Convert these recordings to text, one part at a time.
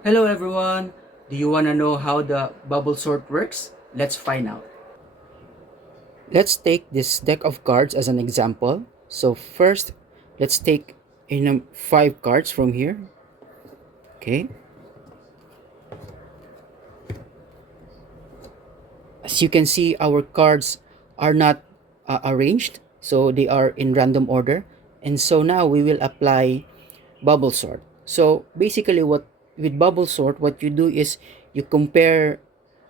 Hello everyone! Do you want to know how the bubble sort works? Let's find out. Let's take this deck of cards as an example. So first, let's take five cards from here. Okay. As you can see, our cards are not arranged, so they are in random order. And so now we will apply bubble sort. So basically, what with bubble sort, what you do is you compare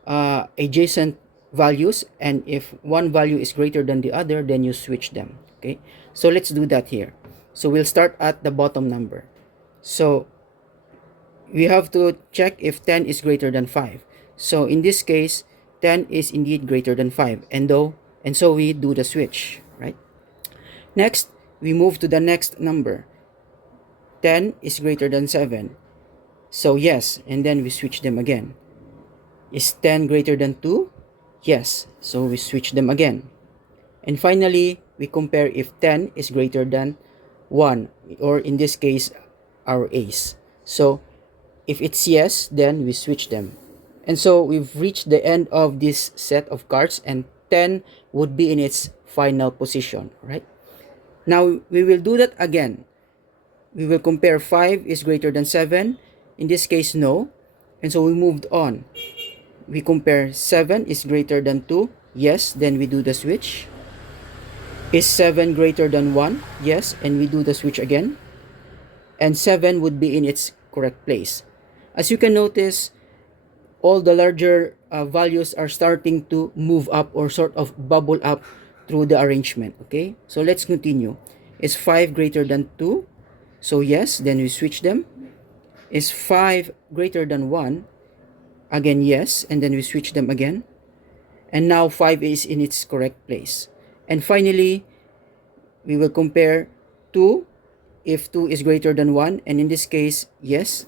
adjacent values, and if one value is greater than the other, then you switch them. Okay, so let's do that here. So we'll start at the bottom number. So we have to check if 10 is greater than 5. So in this case, 10 is indeed greater than 5, and so we do the switch, right? Next, we move to the next number. 10 is greater than 7. So yes, and then we switch them again. Is 10 greater than 2? Yes, so we switch them again. And finally, we compare if 10 is greater than 1, or in this case, our ace. So if it's yes, then we switch them. And so we've reached the end of this set of cards, and 10 would be in its final position, right? Now we will do that again. We will compare 5 is greater than 7. In this case, no. And so we moved on. We compare 7 is greater than 2. Yes, then we do the switch. Is 7 greater than 1? Yes, and we do the switch again. And 7 would be in its correct place. As you can notice, all the larger values are starting to move up or sort of bubble up through the arrangement. Okay, so let's continue. Is 5 greater than 2? So yes, then we switch them. Is 5 greater than 1? Again, yes, and then we switch them again. And now 5 is in its correct place. And finally, we will compare 2 if 2 is greater than 1, and in this case, yes,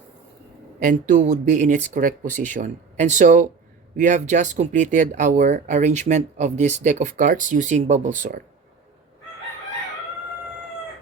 and 2 would be in its correct position. And so we have just completed our arrangement of this deck of cards using bubble sort.